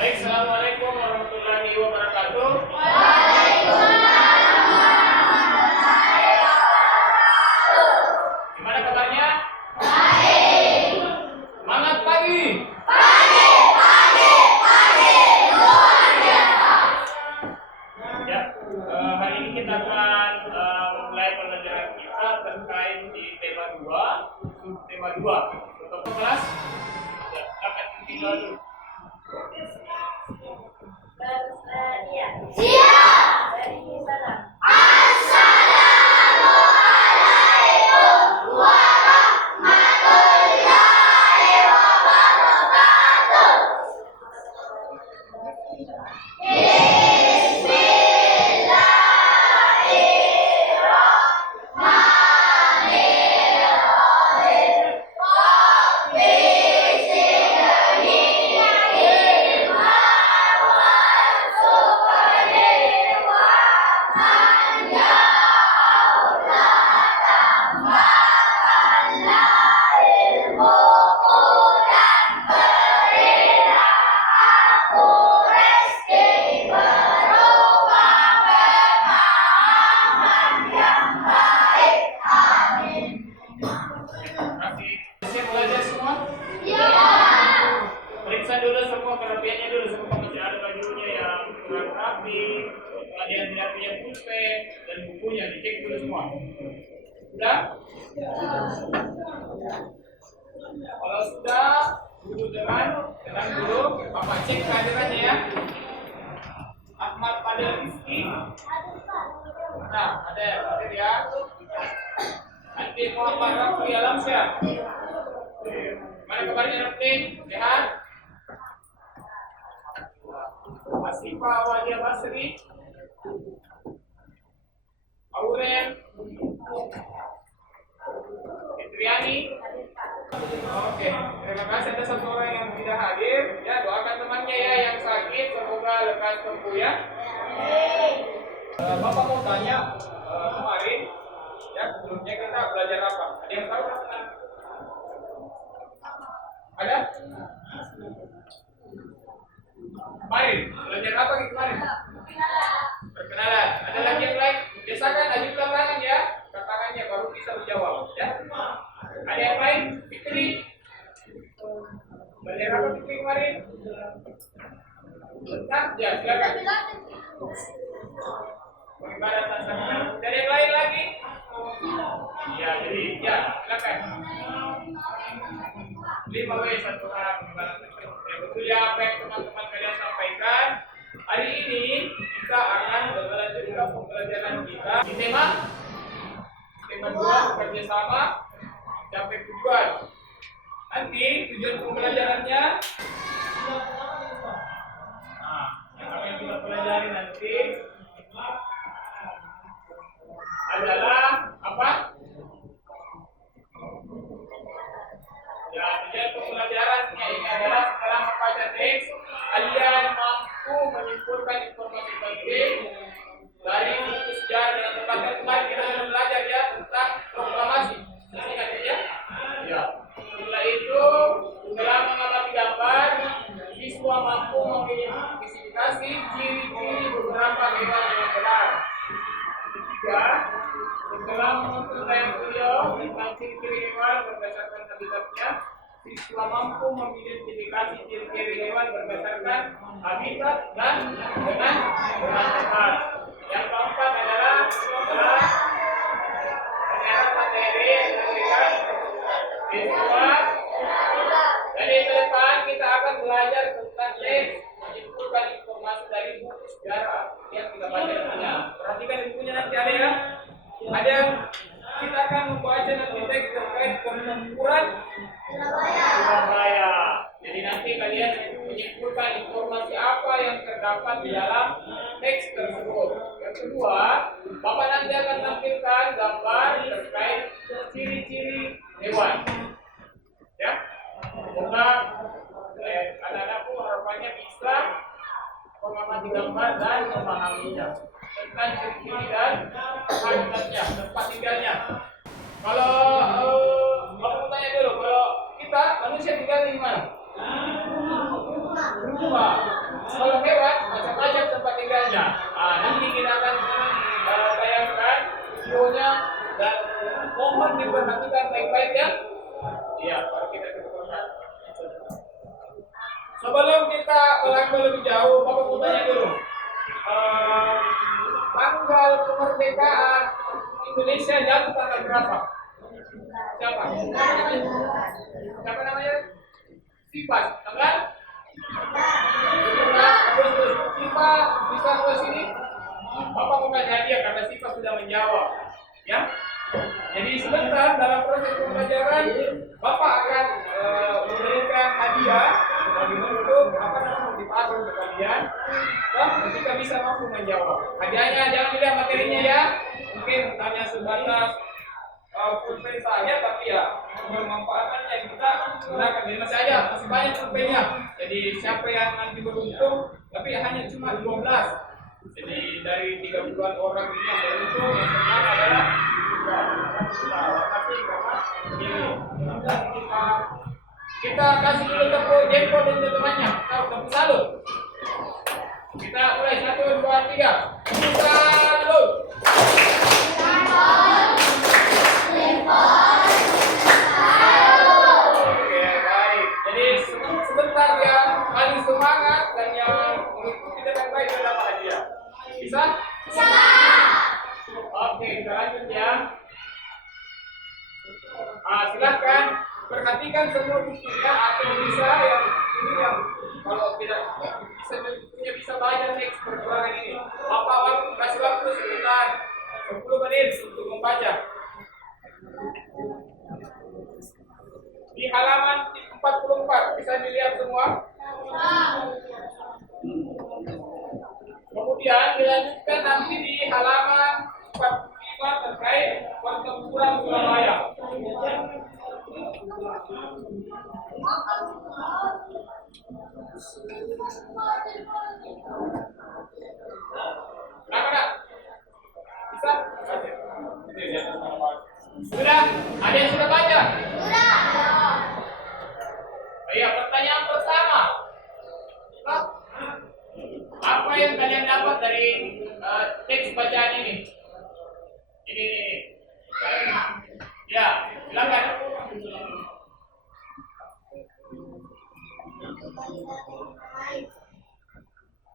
Baik, assalamualaikum warahmatullahi wabarakatuh. Gimana kabarnya? Baik. Semangat pagi. Luar biasa. Ya, hari ini kita akan memulai pelajaran kita terkait di tema 2, subtema 2. Untuk kelas, ya, akan kita dulu. Siap. Assalamualaikum warahmatullahi wabarakatuh. Siap belajar semua? Periksa dulu semua kelebihannya dulu, semua masih ada bajunya yang kurang rapi, ada yang tidak punya pulpen dan bukunya dicek dulu semua. Sudah? Kalau sudah, duduk tenang dulu, Bapak cek kehadirannya ya. Ahmad Fadil Rizki. Nah, ada yang hadir ya. Nanti Muhammad Rafli Alamsyah. Mana kabarnya Rafli? Sehat? Asifah Wajah Basri. Auren Fitriani. Oke, terima kasih atas satu orang yang tidak hadir. Ya, doakan temannya ya yang sakit, semoga lekas sembuh ya. Bapak mau tanya kemarin, ya sebelumnya kita belajar apa? Ada yang tahu? Ada? Kemarin belajar apa kemarin? Perkenalan. Ada lagi yang lain? Biasakan ajukan tangan ya, tangannya baru bisa menjawab. Ya. Ada yang lain? Fitri. Belajar apa Fitri kemarin? Bentar, ya silakan. Pengibaratan sang. Ada yang lain lagi? Ya, jadi ya silakan. 5W1A pengibaratan sang. Ya, betul ya apa yang teman-teman kalian sampaikan. Hari ini kita akan melanjutkan pembelajaran kita di tema 2 kerjasama sampai tujuan. Nanti tujuan pembelajarannya, yang akan kita pelajari nanti adalah apa? Ya, tujuan pembelajarannya ini adalah setelah membaca teks, kalian mampu menyimpulkan informasi penting dari buku sejarah dengan tempatnya. Kemarin kita sudah belajar ya tentang proklamasi. Masih ingat ya? Ya. Setelah itu, setelah mengamati gambar, siswa mampu mengidentifikasi ciri-ciri beberapa hewan yang benar. Ketiga, setelah menuntut yang beliau tentang ciri-ciri hewan berdasarkan habitatnya, siswa mampu mengidentifikasi ciri-ciri hewan berdasarkan habitat dan dengan tepat. Yang keempat adalah setelah penyerapan materi yang diberikan siswa. Jadi ke depan kita akan belajar tentang teks, menyimpulkan informasi dari buku sejarah yang kita baca nantinya. Perhatikan di bukunya nanti ada ya. Ada kita akan membaca nanti teks terkait pertempuran Surabaya. Jadi nanti kalian menyimpulkan informasi apa yang terdapat di dalam teks tersebut. Yang kedua, Bapak nanti akan tampilkan gambar terkait ciri-ciri hewan. Ya, semoga anak-anakku harapannya bisa mengamati gambar dan memahaminya tentang ciri-ciri dan habitatnya, tempat tinggalnya. Kalau Bapak tanya dulu, kalau kita manusia tinggal di mana? Rumah. Sebelum kita melangkah lebih jauh, Bapak mau tanya dulu. Tanggal kemerdekaan Indonesia jatuh tanggal berapa? Siapa? Siapa namanya? Sifat. Tanggal 17 Agustus. Sifat bisa ke sini? Bapak mau kasih hadiah karena Sifat sudah menjawab. Ya. Jadi sebentar dalam proses pembelajaran Bapak akan memberikan hadiah bagi bentuk apa namanya motivasi untuk kalian. Dan ketika bisa mampu menjawab. Hadiahnya jangan dilihat materinya ya. Mungkin hanya sebatas pulpen saja, tapi ya bermanfaatnya kita gunakan di rumah saja. Masih banyak pulpennya. Jadi siapa yang nanti beruntung, tapi hanya cuma 12. Jadi dari 30-an orang ini yang beruntung, yang menang adalah warna pink karena ini. Dan kita kasih dulu tepuk jempol dan temannya. Tahu tepuk salut. Kita mulai 1, 2, 3. Salut. Oke, baik. Jadi sebentar yang paling semangat dan yang mengikuti dengan baik adalah hadiah. Bisa? Bisa. Oke, kita lanjut ya. Silakan perhatikan semua bukunya atau bisa yang ini yang kalau tidak bisa baca teks perjuangan ini. Waktu kasih waktu sekitar 10 menit untuk membaca. Di halaman 44 bisa dilihat semua. Kemudian dilanjutkan nanti di halaman 45 terkait pertempuran Surabaya. Kenapa? Bisa? Sudah? Ada yang sudah baca? Sudah. Ya, pertanyaan pertama. Apa yang kalian dapat dari teks bacaan ini? Ini. Ya, silakan.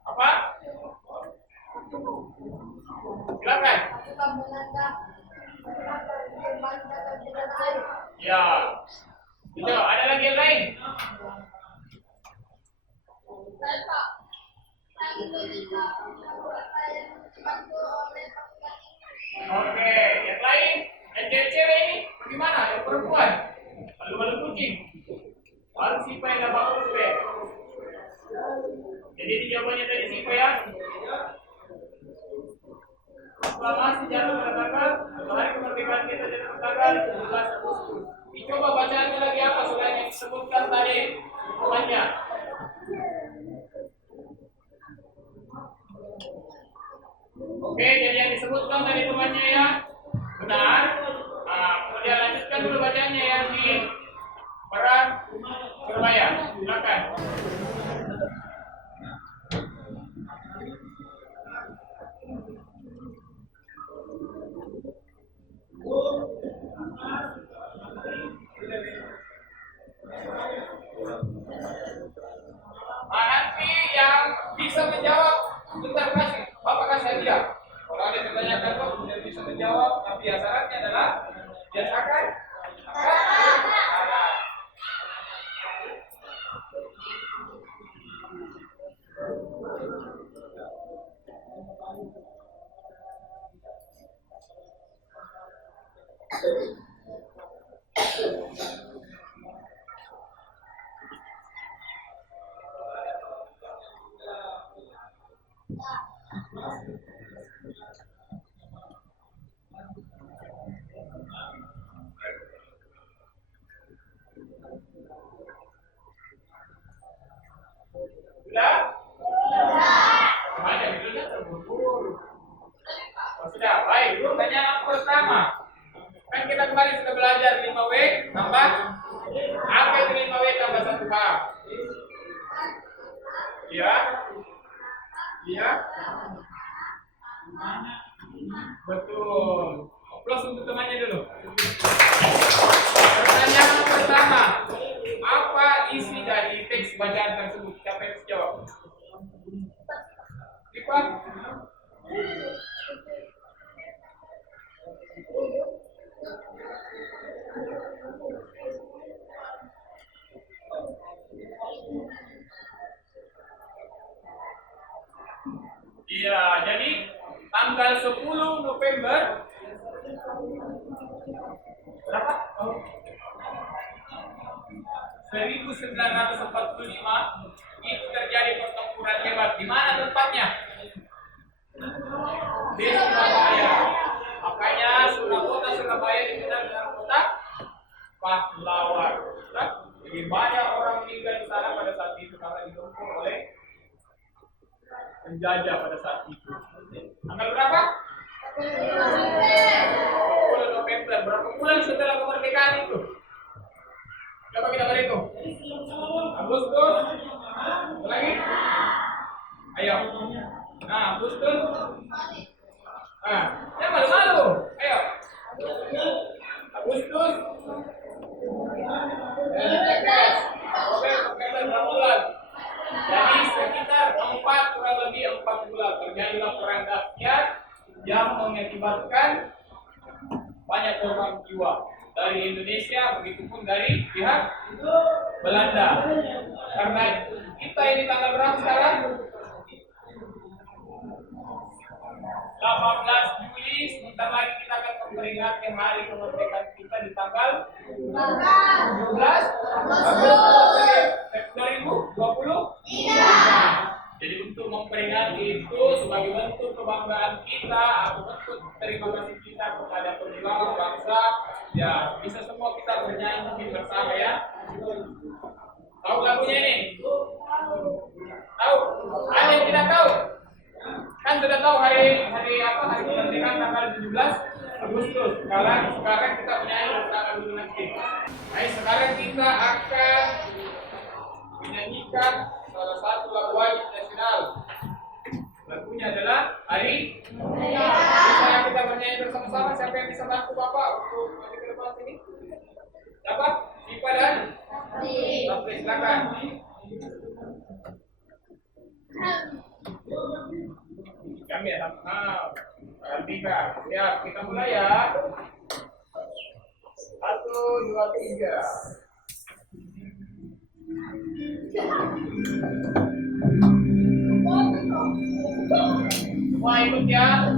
Apa? Silakan. Ya. Itu ada lagi yang lain? Oke, yang lain? Yang cewek-cewek ini bagaimana? Yang perempuan? Malu-malu kucing? Harus siapa yang dapat urut? Jadi jawabannya tadi siapa ya? Proklamasi jatuh pada tanggal hari kemerdekaan kita jatuh tanggal 17 Agustus. Dicoba bacaannya lagi apa selain yang disebutkan tadi temannya? Oke, jadi yang disebutkan tadi temannya ya benar. Kemudian lanjutkan dulu bacanya yang di peran Surabaya. Silakan. Nanti yang bisa menjawab bentar kasih, Bapak kasih hadiah. Kalau ada yang ditanyakan kok tidak bisa menjawab, tapi ya syaratnya adalah biasakan. Sudah? Mana judulnya terburu-buru. Sudah, baik. Pertanyaan pertama. Kan kita kemarin sudah belajar 5W tambah apa itu 5W tambah 1H? Ya? Iya? Betul. Plus untuk temannya dulu. Pertanyaan pertama. Apa isi dari teks bacaan tersebut? Siapa Iya, jadi tanggal 10 November berapa? Oh, 1945 itu terjadi pertempuran hebat. Di mana tempatnya? Di Surabaya. Makanya Surabaya dikenal dengan kota pahlawan. Jadi banyak orang meninggal di sana pada saat itu karena didukung oleh penjajah pada saat itu. Tanggal berapa? 10 November. Berapa bulan setelah kemerdekaan itu? Coba kita berhitung. Agustus. Apa lagi? Ayo. Nah, Agustus. Nah, ya malu-malu. Ayo. Agustus. November berapa bulan? Jadi sekitar 4 kurang lebih 4 bulan terjadilah perang dahsyat yang mengakibatkan banyak korban jiwa dari Indonesia, begitupun dari pihak Belanda. Karena kita ini tanggal berapa sekarang? 18 Juli, sebentar lagi kita akan memperingati hari kemerdekaan kita di tanggal 17 Agustus 2020. Jadi untuk memperingati itu sebagai bentuk kebanggaan kita atau bentuk terima kasih kita kepada perjuangan bangsa, ya bisa semua kita bernyanyi bersama ya. Tahu lagunya ini? Tahu? Ada yang tidak tahu? Kan sudah tahu hari kemerdekaan tanggal 17 Agustus. Sekarang kita menyanyi bersama dulu nanti. Baik, sekarang kita akan menyanyikan salah satu lagu wajib nasional. Lagunya adalah Hari Kemerdekaan. Bisa kita bernyanyi bersama-sama. Siapa yang bisa bantu Bapak untuk maju ke depan sini? Siapa? Siapa dan? Oke, silakan. Kami ya, tiga. Siap, kita mulai ya. 1, 2, 3. Semua ikut ya.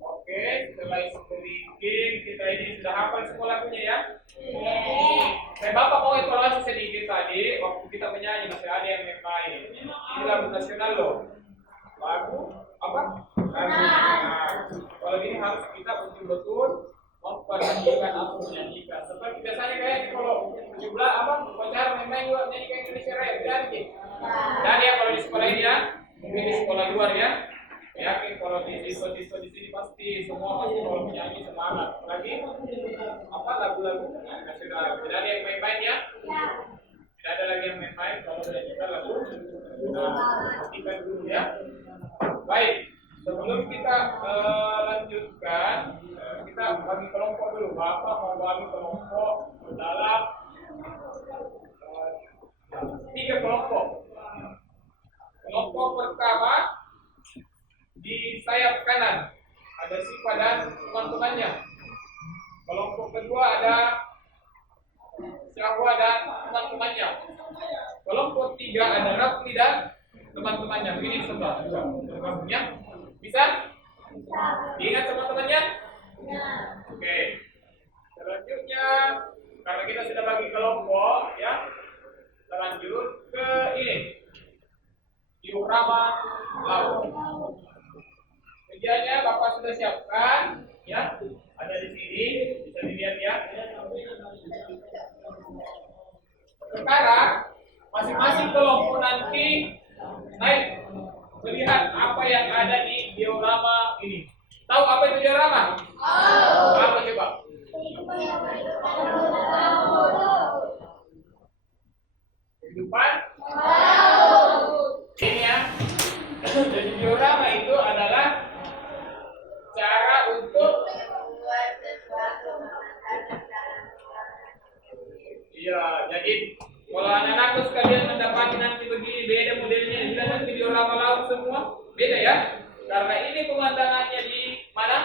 Oke, setelah sedikit kita ini sudah hafal semua lagunya ya. Bapak mau evaluasi sedikit tadi waktu kita menyanyi masih ada yang main. Ini lagu nasional loh. Lagu apa? Lagu nasional. Kalau gini harus kita betul-betul memperhatikan apa menyanyikan. Seperti biasanya kayak kalau jumlah apa? Upacara main-main juga menyanyikan Indonesia Raya. Jadi ya kalau di sekolah ini ya, mungkin di sekolah luar ya. Yakin kalau di disco di sini pasti semua pasti kalau menyanyi semangat. Lagi apa lagu-lagu nasional. Tidak ada yang main-main ya. Tidak ada lagi yang main-main kalau menyanyikan lagu. Nah, pastikan dulu ya. Baik, sebelum kita lanjutkan, kita bagi kelompok dulu. Bapak mau bagi kelompok dalam 3 kelompok. Kelompok pertama di sayap kanan ada Siva dan teman-temannya. Kelompok kedua ada Syahwa dan teman-temannya. Kelompok 3 ada Rafli dan teman-temannya. Begini sebelah tergabungnya. Bisa? Diingat teman-temannya? Oke. Selanjutnya karena kita sudah bagi kelompok ya. Kita lanjut ke ini. Diorama laut. Kerjanya Bapak sudah siapkan ya. Ada di sini, bisa dilihat ya. Sekarang masing-masing kelompok nanti naik melihat apa yang ada di diorama ini. Tahu apa itu diorama? Apa coba? Kehidupan ini ya. Jadi diorama itu adalah cara untuk iya, jadi kalau anak-anak sekalian mendapati nanti begini beda modelnya, juga nanti diorama laut semua beda ya, karena ini pemandangannya di mana?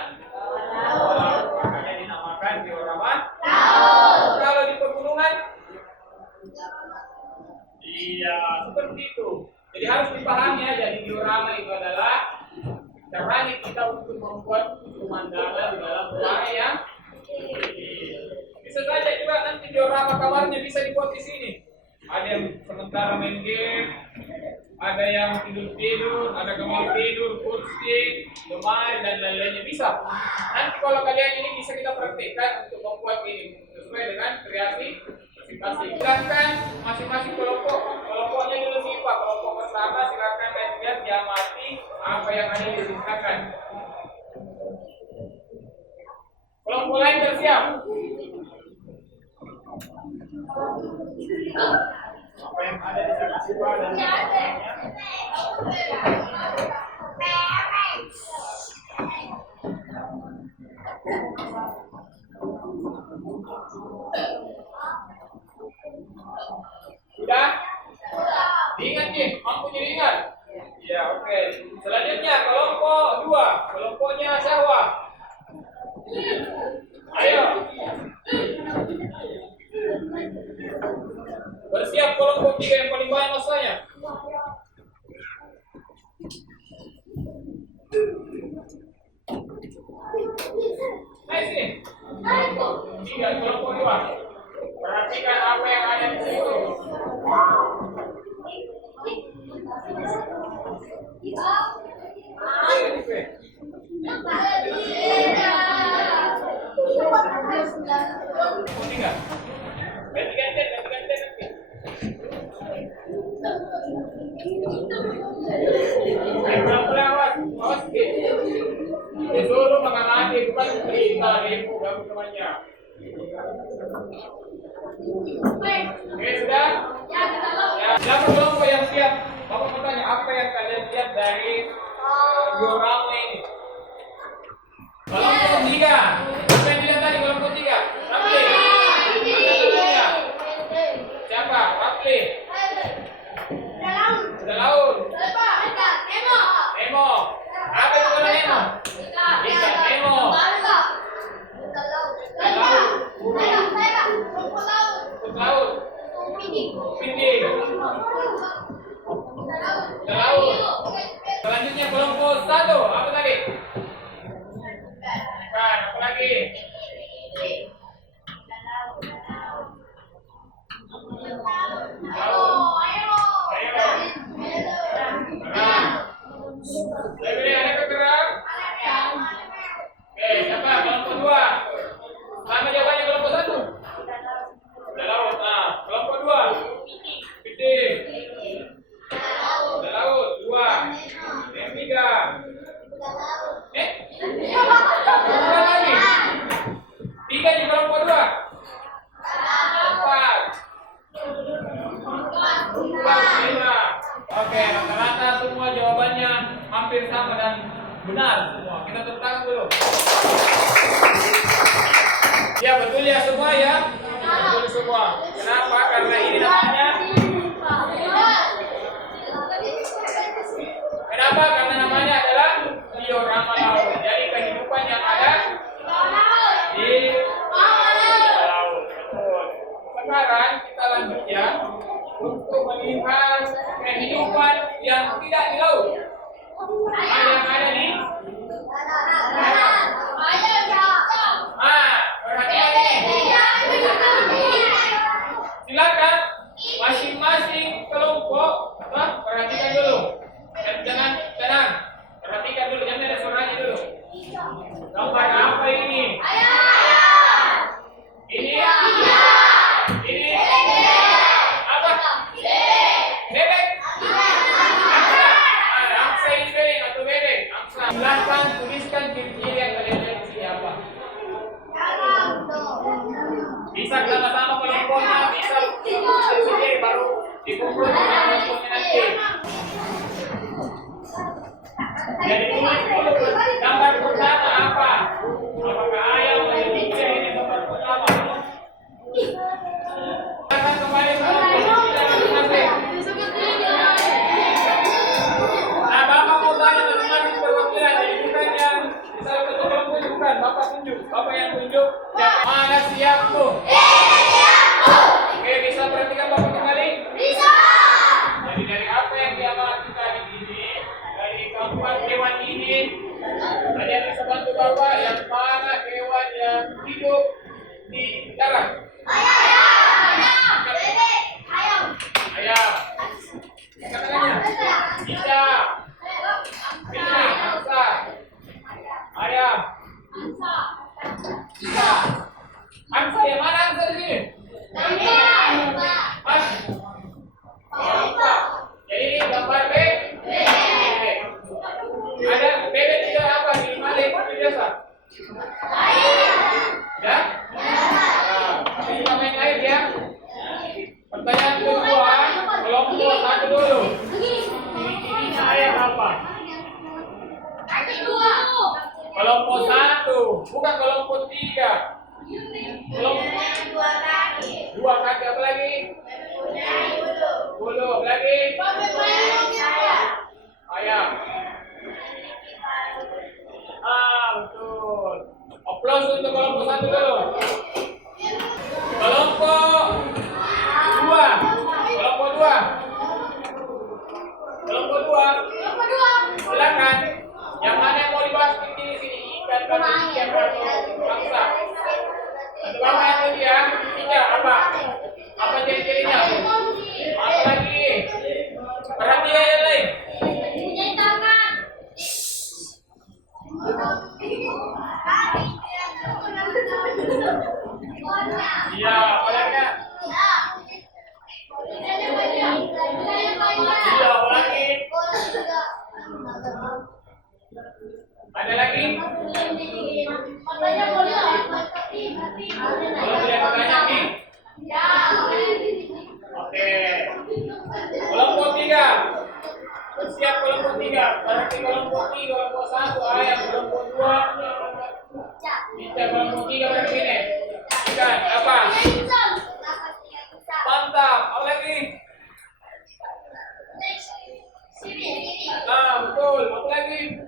Laut, makanya dinamakan diorama laut. Kalau di pegunungan, iya seperti itu. Jadi harus dipahami ya, jadi diorama itu adalah caranya kita untuk membuat pemandangan di dalam ruangan yang bisa saja juga nanti diorama kamarnya bisa dibuat di sini. Ada yang sementara main game, ada yang tidur-tidur, ada kamar tidur, kursi, lemari dan lain-lainnya bisa. Nanti kalau kalian ini bisa kita praktikkan untuk membuat ini sesuai dengan kreasi masing-masing. Silakan masing-masing kelompoknya dulu sih Pak. Kelompok pertama silakan dan lihat diamati apa yang ada di silakan. Kelompok lain bersiap. Apa yang ada di sini dan sudah? Diingat nih, mampu diingat? Ya, oke. Selanjutnya kelompok 2, kelompoknya Syahwa. Ayo. Bersiap kelompok 3 yang paling banyak masanya. Naik sini. Kelompok 3, kelompok 2. Perhatikan apa yang ada di situ. Disuruh mengamati bukan cerita demo kamu temannya. Oke sudah? Ya, siapa kelompok yang siap? Bapak mau tanya apa yang kalian lihat dari diorama ini? Kelompok 3. Apa yang dilihat tadi kelompok 3? Rafli. Siapa? Rafli. Sudah laut. Nemo. Apa itu kalau Nemo? Ikan Nemo. Laut. Pinding. Laut. Selanjutnya kelompok 1. Apa tadi? Bukan. Apa lagi? Ada kegerak? Oke, siapa? Kelompok 2. Sama jawabannya kelompok 1. Udah laut. Nah, kelompok 2. Piting. Udah laut. 2. Yang 3. Udah lagi. 3 di kelompok 2. 4. 5. Oke, rata-rata semua jawabannya hampir sama dan benar semua. Kita tepuk tangan dulu. Ya, betul ya semua ya. Betul semua. Kenapa? Karena ini namanya. Kenapa? Karena namanya adalah diorama laut. Jadi kehidupan yang ada di laut. Betul. Sekarang kita lanjut ya untuk melihat kehidupan yang tidak di laut. Yang ada di perhatikan ini. Silakan masing-masing kelompok perhatikan dulu. Dan jangan tenang. Perhatikan dulu, jangan ada suaranya dulu. Gambar apa ini? Ini apa? Bebek. Angsa ini bebek atau bebek? Angsa. Silakan tuliskan ciri-ciri yang kalian lihat di sini apa? Bisa sama-sama kelompoknya, bisa sendiri baru dikumpul dengan kelompoknya nanti. Jadi tulis dulu gambar pertama apa? Apakah ayam atau tiga ini gambar pertama? Akan kembali ke masing-masing. Nah, Bapak mau tanya masing-masing perwakilan. Jadi bukan yang misalnya ketua kelompok bukan. Bapak tunjuk. Bapak yang tunjuk. Siapa mana siap tuh? Oke, bisa perhatikan Bapak kembali? Bisa. Jadi dari apa yang diamalkan tadi ini, dari keempat hewan ini, ada yang bisa bantu Bapak yang mana hewan yang hidup di darat? Ayam. Katakannya. Bisa. Bisa. Angsa. Ayam. Bisa. Angsa yang mana angsa di sini? Jadi ini gambar bebek. Ada bebek juga apa? Di mana itu biasa? Ya? Tapi kita main air ya. Pertanyaan kedua, kelompok 1 dulu. Ciri-cirinya ayam apa? Kelompok 1, bukan kelompok 3. Kelompok 2 kaki apa lagi? Bulu apa lagi? Ayam. Betul. Aplaus untuk kelompok 1 dulu. Kelompok 2. Kelompok 2. Kelompok 2. Silakan. Yang mana yang mau dibahas di sini? Ikan, ikan, bangsa. Satu apa yang tadi ya? 3 apa? Apa ciri-cirinya? Apa lagi? Perhatikan yang lain. Iya, apa lagi? Iya, apa lagi? Ada lagi? Kalau tidak bertanya nih? Oke. Kelompok 3. Siap kelompok 3. Berarti kelompok 3, kelompok 1 ayam, kelompok 2. Bisa kelompok 3 berarti ini. Ikan apa? Mantap. Apa lagi? Betul. Apa lagi?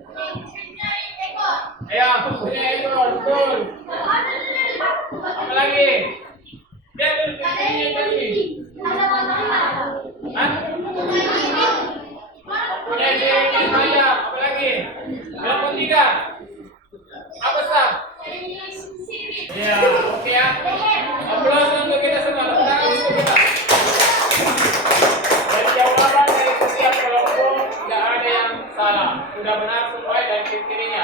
Ya, punya ekor. Betul. Apa lagi? Lihat dulu ciri-cirinya tadi. Hah? Punya ciri ayam. sudah benar sesuai dan ciri-cirinya.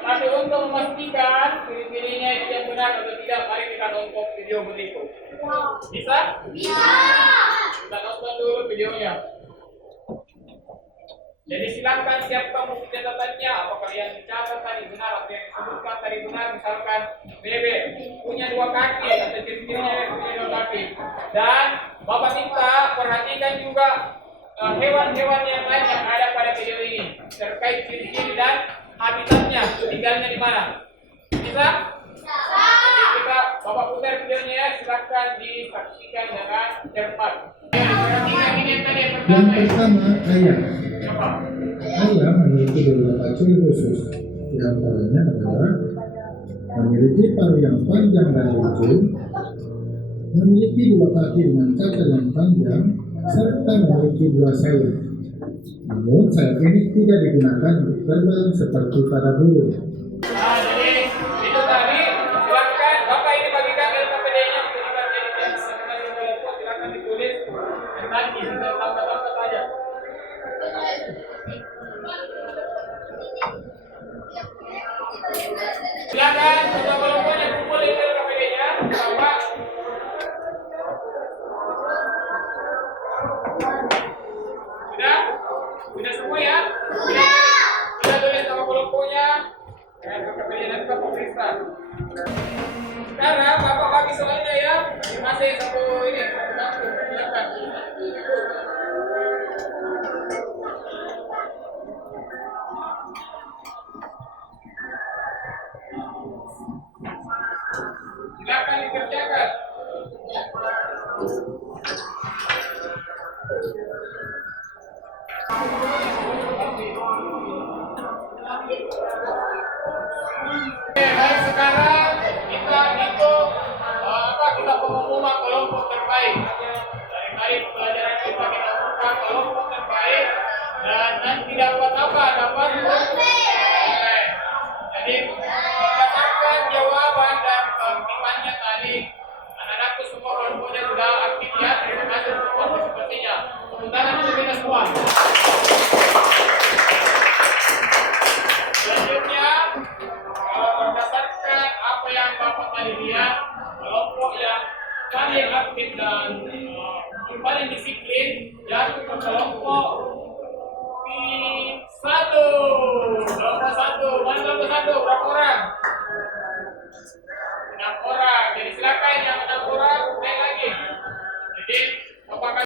Tapi untuk memastikan ciri-cirinya itu yang benar atau tidak, mari kita nonton video berikut. Bisa? Bisa. Kita nonton dulu videonya. Jadi silakan siapkan buku catatannya. Apakah yang dicatat tadi benar atau yang disebutkan tadi benar? Misalkan bebek punya 2 kaki atau ciri-cirinya bebek punya 2 kaki. Dan Bapak minta perhatikan juga hewan-hewan yang lain yang ada pada video ini terkait ciri-ciri dan habitatnya, tinggalnya di mana. Bisa? Jadi kita Bapak putar videonya ya, silakan disaksikan dengan cermat. Perhatikan ini yang tadi yang Yang pertama. pertama, ayam. Coba. Ayam memiliki beberapa ciri khusus. Di antaranya adalah memiliki paruh yang panjang dan lucu, memiliki 2 kaki dengan cacat yang panjang, serta memiliki 2 sayap. Namun sayap ini tidak digunakan untuk terbang seperti pada burung. Nah, jadi itu tadi silakan Bapak ini bagikan LKPD-nya silakan silakan ditulis dan nanti bisa tambah-tambah saja. Silakan kelompok-kelompoknya kumpul di LKPD-nya, Bapak. Sudah? Sudah semua ya? Sudah tulis nama kelompoknya. Dengan LKPD nanti Bapak periksa. Sekarang Bapak bagi soalnya ya, masih satu ini.